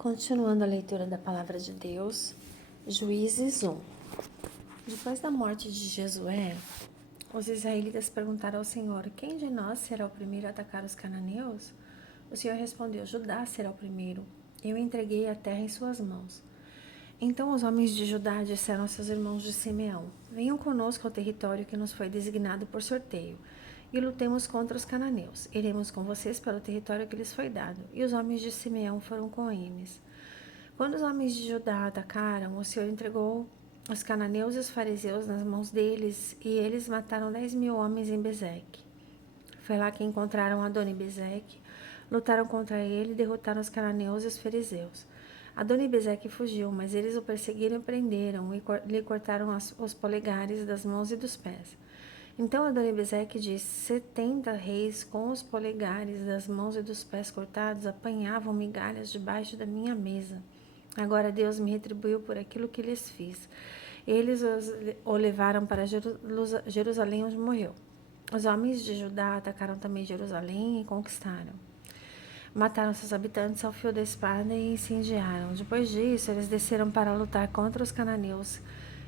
Continuando a leitura da Palavra de Deus, Juízes 1. Depois da morte de Josué, os israelitas perguntaram ao Senhor: quem de nós será o primeiro a atacar os cananeus? O Senhor respondeu: Judá será o primeiro. Eu entreguei a terra em suas mãos. Então os homens de Judá disseram aos seus irmãos de Simeão: venham conosco ao território que nos foi designado por sorteio, e lutemos contra os cananeus. Iremos com vocês pelo território que lhes foi dado. E os homens de Simeão foram com eles. Quando os homens de Judá atacaram, o Senhor entregou os cananeus e os fariseus nas mãos deles, e eles mataram 10.000 homens em Bezeque. Foi lá que encontraram Adoni-Bezeque, lutaram contra ele e derrotaram os cananeus e os fariseus. Adoni-Bezeque fugiu, mas eles o perseguiram e prenderam, e lhe cortaram os polegares das mãos e dos pés. Então Adoni-Bezeque disse: 70 reis com os polegares das mãos e dos pés cortados apanhavam migalhas debaixo da minha mesa. Agora Deus me retribuiu por aquilo que lhes fiz. Eles o levaram para Jerusalém, onde morreu. Os homens de Judá atacaram também Jerusalém e conquistaram. Mataram seus habitantes ao fio da espada e incendiaram. Depois disso, eles desceram para lutar contra os cananeus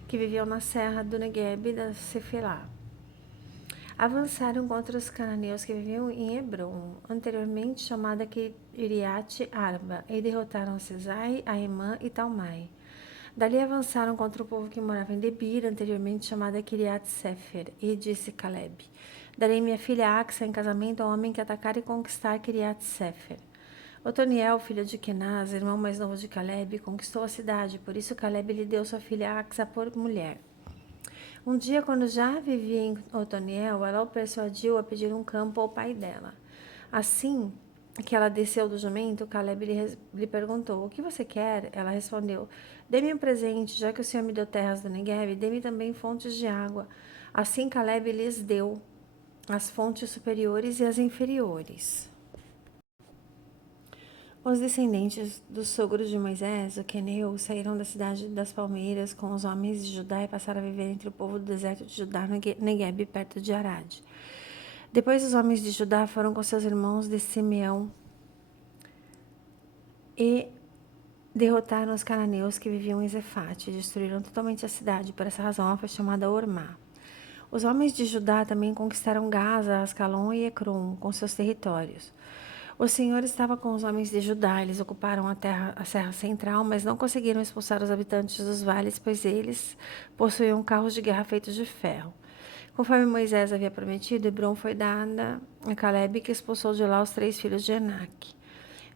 que viviam na serra do Negueb e da Cefelá. Avançaram contra os cananeus que viviam em Hebron, anteriormente chamada Kiriat Arba, e derrotaram Sesai, Aimã e Talmai. Dali avançaram contra o povo que morava em Debir, anteriormente chamada Kiriat Sefer, e disse Caleb: darei minha filha Axa em casamento ao homem que atacar e conquistar Kiriat Sefer. Otoniel, filho de Kenaz, irmão mais novo de Caleb, conquistou a cidade, por isso Caleb lhe deu sua filha Axa por mulher. Um dia, quando já vivia em Otoniel, ela o persuadiu a pedir um campo ao pai dela. Assim que ela desceu do jumento, Caleb lhe perguntou: o que você quer? Ela respondeu: dê-me um presente, já que o Senhor me deu terras do Negueb, dê-me também fontes de água. Assim Caleb lhes deu as fontes superiores e as inferiores. Os descendentes do sogro de Moisés, o Queneu, saíram da cidade das palmeiras com os homens de Judá e passaram a viver entre o povo do deserto de Judá, no Negueb, perto de Arade. Depois os homens de Judá foram com seus irmãos de Simeão e derrotaram os cananeus que viviam em Zefate e destruíram totalmente a cidade. Por essa razão ela foi chamada Ormá. Os homens de Judá também conquistaram Gaza, Ascalon e Ecrom, com seus territórios. O Senhor estava com os homens de Judá. Eles ocuparam a Serra Central, mas não conseguiram expulsar os habitantes dos vales, pois eles possuíam carros de guerra feitos de ferro. Conforme Moisés havia prometido, Hebron foi dada a Caleb, que expulsou de lá os 3 filhos de Enaque.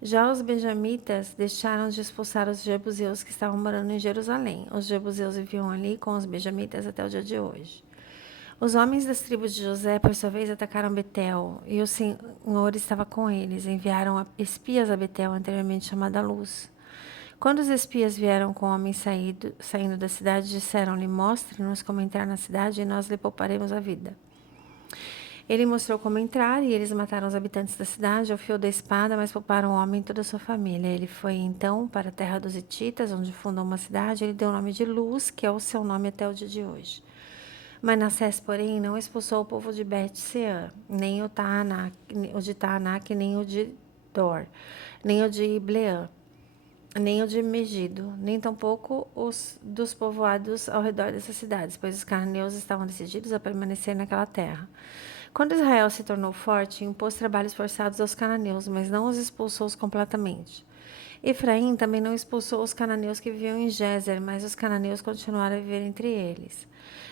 Já os benjamitas deixaram de expulsar os jebuseus que estavam morando em Jerusalém. Os jebuseus viviam ali com os benjamitas até o dia de hoje. Os homens das tribos de José, por sua vez, atacaram Betel, e o Senhor estava com eles. Enviaram espias a Betel, anteriormente chamada Luz. Quando os espias vieram com o homem saindo da cidade, disseram-lhe: mostre-nos como entrar na cidade e nós lhe pouparemos a vida. Ele mostrou como entrar, e eles mataram os habitantes da cidade ao fio da espada, mas pouparam o homem e toda a sua família. Ele foi, então, para a terra dos Hititas, onde fundou uma cidade. Ele deu o nome de Luz, que é o seu nome até o dia de hoje. Manassés, porém, não expulsou o povo de Bet-Sean, nem o de Taanak, nem o de Dor, nem o de Ibleã, nem o de Megido, nem tampouco os dos povoados ao redor dessas cidades, pois os cananeus estavam decididos a permanecer naquela terra. Quando Israel se tornou forte, impôs trabalhos forçados aos cananeus, mas não os expulsou completamente. Efraim também não expulsou os cananeus que viviam em Gézer, mas os cananeus continuaram a viver entre eles.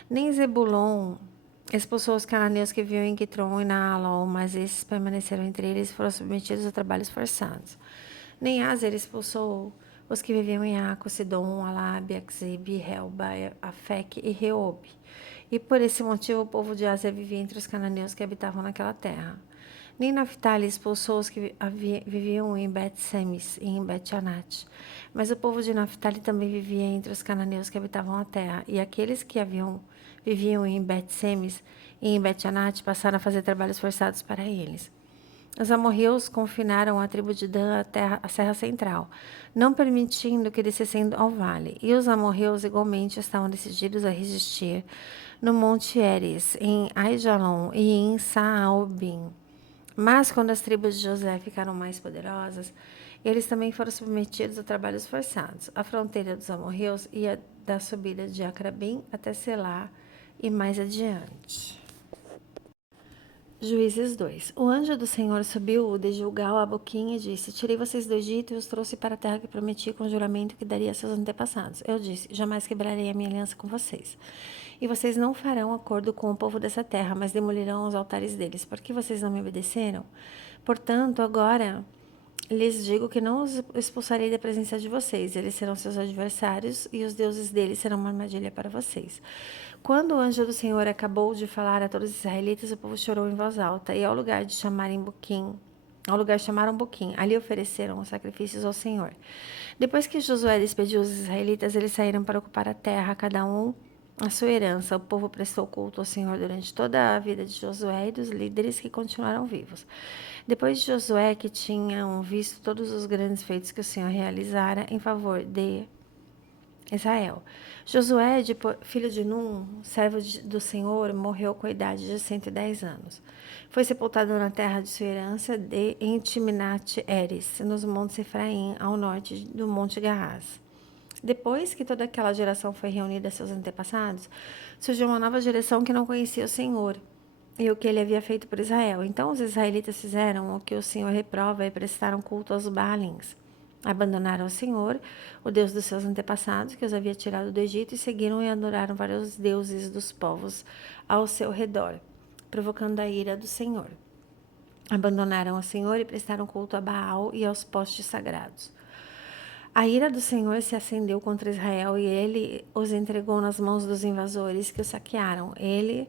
Nem Zebulon expulsou os cananeus que viviam em Quitron e Naalol, mas esses permaneceram entre eles e foram submetidos a trabalhos forçados. Nem Azer expulsou os que viviam em Aco, Sidom, Alabe, Axib, Helba, Afec e Reob. E por esse motivo o povo de Azer vivia entre os cananeus que habitavam naquela terra. Nem Naphtali expulsou os que viviam em Bet-Semes e em Bet-Anat. Mas o povo de Naphtali também vivia entre os cananeus que habitavam a terra, e aqueles que viviam em Bet-Semes e em Bet-Anat passaram a fazer trabalhos forçados para eles. Os amorreus confinaram a tribo de Dan à Serra Central, não permitindo que descessem ao vale, e os amorreus igualmente estavam decididos a resistir no Monte Eres, em Aijalon e em Saalbim. Mas quando as tribos de José ficaram mais poderosas, Eles também foram submetidos a trabalhos forçados. A fronteira dos amorreus ia da subida de Acrabim até Selá e mais adiante. Juízes 2. O anjo do Senhor subiu de Gilgal a Boquim e disse: Tirei vocês do Egito e os trouxe para a terra que prometi com o juramento que daria a seus antepassados. Eu disse: Jamais quebrarei a minha aliança com vocês. E vocês não farão acordo com o povo dessa terra, mas demolirão os altares deles. Por que vocês não me obedeceram? Portanto, agora lhes digo que não os expulsarei da presença de vocês. Eles serão seus adversários e os deuses deles serão uma armadilha para vocês. Quando o anjo do Senhor acabou de falar a todos os israelitas, o povo chorou em voz alta. E ao lugar chamaram Boquim. Ali ofereceram os sacrifícios ao Senhor. Depois que Josué despediu os israelitas, eles saíram para ocupar a terra, cada um a sua herança. O povo prestou culto ao Senhor durante toda a vida de Josué e dos líderes que continuaram vivos. Depois de Josué, que tinham visto todos os grandes feitos que o Senhor realizara em favor de Israel, Josué, filho de Num, servo do Senhor, morreu com a idade de 110 anos. Foi sepultado na terra de sua herança em Timnat-Heres, nos montes Efraim, ao norte do Monte Gaás. Depois que toda aquela geração foi reunida a seus antepassados, surgiu uma nova geração que não conhecia o Senhor e o que ele havia feito por Israel. Então os israelitas fizeram o que o Senhor reprova e prestaram culto aos Baalins. Abandonaram o Senhor, o Deus dos seus antepassados, que os havia tirado do Egito, e seguiram e adoraram vários deuses dos povos ao seu redor, provocando a ira do Senhor. Abandonaram o Senhor e prestaram culto a Baal e aos postes sagrados. A ira do Senhor se acendeu contra Israel e ele os entregou nas mãos dos invasores que os saquearam. Ele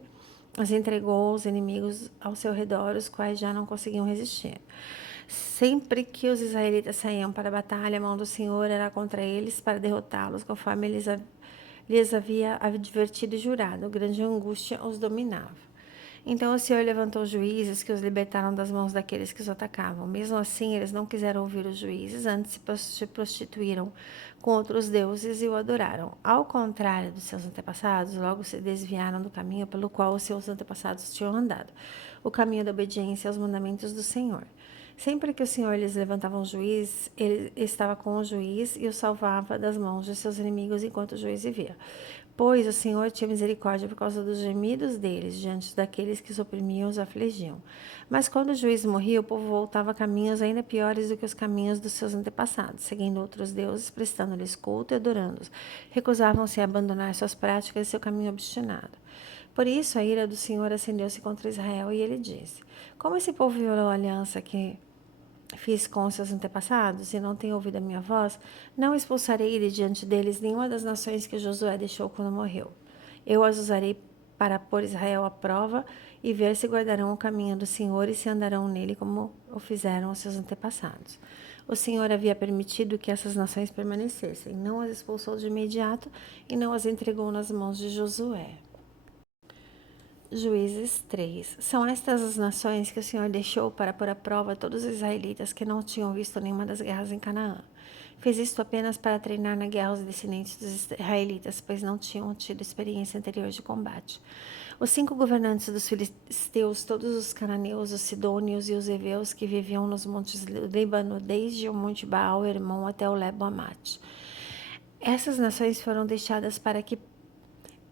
os entregou aos inimigos ao seu redor, os quais já não conseguiam resistir. Sempre que os israelitas saíam para a batalha, a mão do Senhor era contra eles para derrotá-los, conforme lhes havia advertido e jurado. Grande angústia os dominava. Então o Senhor levantou juízes que os libertaram das mãos daqueles que os atacavam. Mesmo assim, eles não quiseram ouvir os juízes, antes se prostituíram com outros deuses e o adoraram. Ao contrário dos seus antepassados, logo se desviaram do caminho pelo qual os seus antepassados tinham andado, o caminho da obediência aos mandamentos do Senhor. Sempre que o Senhor lhes levantava um juiz, ele estava com o juiz e o salvava das mãos de seus inimigos enquanto o juiz vivia. Pois o Senhor tinha misericórdia por causa dos gemidos deles, diante daqueles que os oprimiam e os afligiam. Mas quando o juiz morria, o povo voltava a caminhos ainda piores do que os caminhos dos seus antepassados, seguindo outros deuses, prestando-lhes culto e adorando-os. Recusavam-se a abandonar suas práticas e seu caminho obstinado. Por isso a ira do Senhor acendeu-se contra Israel e ele disse: Como esse povo violou a aliança que fiz com seus antepassados e não tem ouvido a minha voz, não expulsarei de diante deles nenhuma das nações que Josué deixou quando morreu. Eu as usarei para pôr Israel à prova e ver se guardarão o caminho do Senhor e se andarão nele como o fizeram os seus antepassados. O Senhor havia permitido que essas nações permanecessem, não as expulsou de imediato e não as entregou nas mãos de Josué. Juízes 3. São estas as nações que o Senhor deixou para pôr à prova todos os israelitas que não tinham visto nenhuma das guerras em Canaã. Fez isto apenas para treinar na guerra os descendentes dos israelitas, pois não tinham tido experiência anterior de combate. Os 5 governantes dos filisteus, todos os cananeus, os sidônios e os heveus que viviam nos montes do Líbano, desde o monte Baal Hermon até o Lebo Amate. Essas nações foram deixadas para que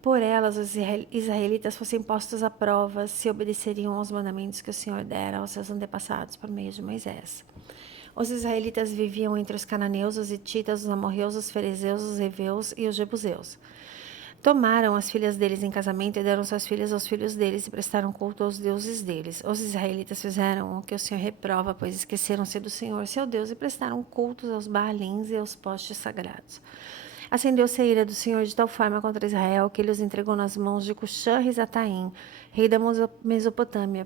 por elas os israelitas fossem postos à prova se obedeceriam aos mandamentos que o Senhor dera aos seus antepassados por meio de Moisés. Os israelitas viviam entre os cananeus, os hititas, os amorreus, os ferezeus, os heveus e os jebuseus. Tomaram as filhas deles em casamento e deram suas filhas aos filhos deles e prestaram culto aos deuses deles. Os israelitas fizeram o que o Senhor reprova, pois esqueceram-se do Senhor, seu Deus, e prestaram cultos aos Baalins e aos postes sagrados. Acendeu-se a ira do Senhor de tal forma contra Israel que ele os entregou nas mãos de Cuxã-Risataim, rei da Mesopotâmia,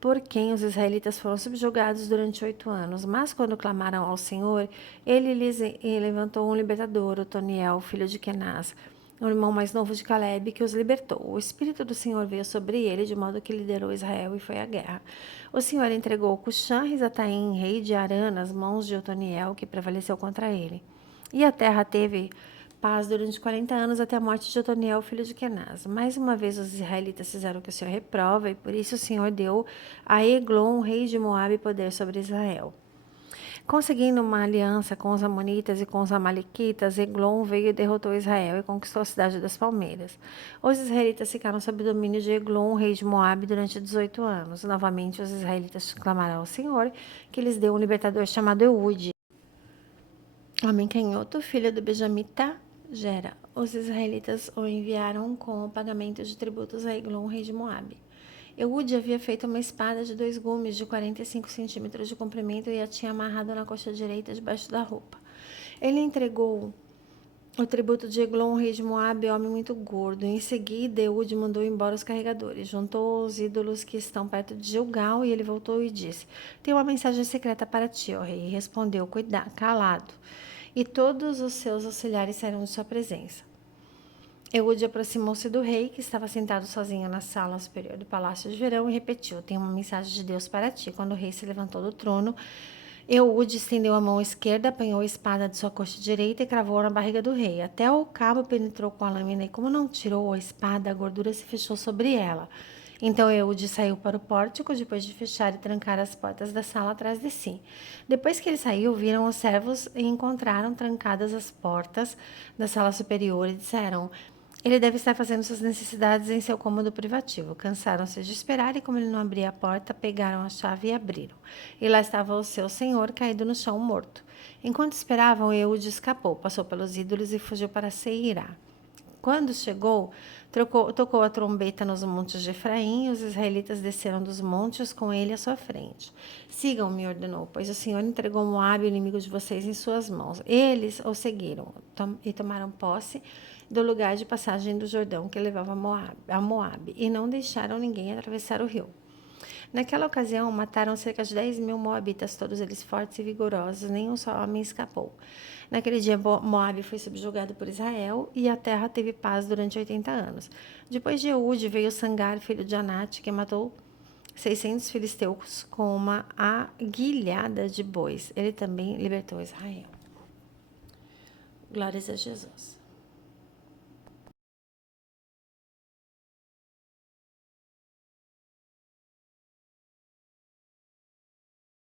por quem os israelitas foram subjugados durante 8 anos. Mas quando clamaram ao Senhor, ele lhes levantou um libertador, Otoniel, filho de Kenaz, o irmão mais novo de Caleb, que os libertou. O Espírito do Senhor veio sobre ele, de modo que liderou Israel e foi à guerra. O Senhor entregou Cuxã-Risataim, rei de Arã, nas mãos de Otoniel, que prevaleceu contra ele. E a terra teve paz durante 40 anos até a morte de Otoniel, filho de Kenaz. Mais uma vez os israelitas fizeram o que o Senhor reprova, e por isso o Senhor deu a Eglon, rei de Moabe, poder sobre Israel. Conseguindo uma aliança com os amonitas e com os amalequitas, Eglon veio e derrotou Israel e conquistou a cidade das palmeiras. Os israelitas ficaram sob o domínio de Eglon, rei de Moabe, durante 18 anos. Novamente, os israelitas clamaram ao Senhor, que lhes deu um libertador chamado Eude, homem canhoto, filho do Benjamita Gera. Os israelitas o enviaram com o pagamento de tributos a Eglon, rei de Moabe. Eude havia feito uma espada de 2 gumes de 45 centímetros de comprimento e a tinha amarrado na coxa direita debaixo da roupa. Ele entregou o tributo de Eglon, rei de Moabe, homem muito gordo. Em seguida, Eude mandou embora os carregadores, juntou os ídolos que estão perto de Gilgal e ele voltou e disse: Tenho uma mensagem secreta para ti, ó rei. E respondeu: calado. E todos os seus auxiliares saíram de sua presença. Eude aproximou-se do rei, que estava sentado sozinho na sala superior do palácio de verão, e repetiu: Tenho uma mensagem de Deus para ti. Quando o rei se levantou do trono, Eude estendeu a mão esquerda, apanhou a espada de sua coxa direita e cravou na barriga do rei. Até o cabo penetrou com a lâmina, e como não tirou a espada, a gordura se fechou sobre ela. Então Eude saiu para o pórtico, depois de fechar e trancar as portas da sala atrás de si. Depois que ele saiu, viram os servos e encontraram trancadas as portas da sala superior e disseram: Ele deve estar fazendo suas necessidades em seu cômodo privativo. Cansaram-se de esperar e, como ele não abria a porta, pegaram a chave e abriram. E lá estava o seu senhor caído no chão morto. Enquanto esperavam, Eude escapou, passou pelos ídolos e fugiu para Seirá. Quando chegou, tocou a trombeta nos montes de Efraim, e os israelitas desceram dos montes com ele à sua frente. Sigam-me, ordenou, pois o Senhor entregou Moabe, o inimigo de vocês, em suas mãos. Eles o seguiram e tomaram posse do lugar de passagem do Jordão que levava a Moabe, e não deixaram ninguém atravessar o rio. Naquela ocasião, mataram cerca de 10.000 moabitas, todos eles fortes e vigorosos, nenhum só homem escapou. Naquele dia, Moabe foi subjugado por Israel e a terra teve paz durante 80 anos. Depois de Eude veio Sangar, filho de Anate, que matou 600 filisteus com uma aguilhada de bois. Ele também libertou Israel. Glórias a Jesus.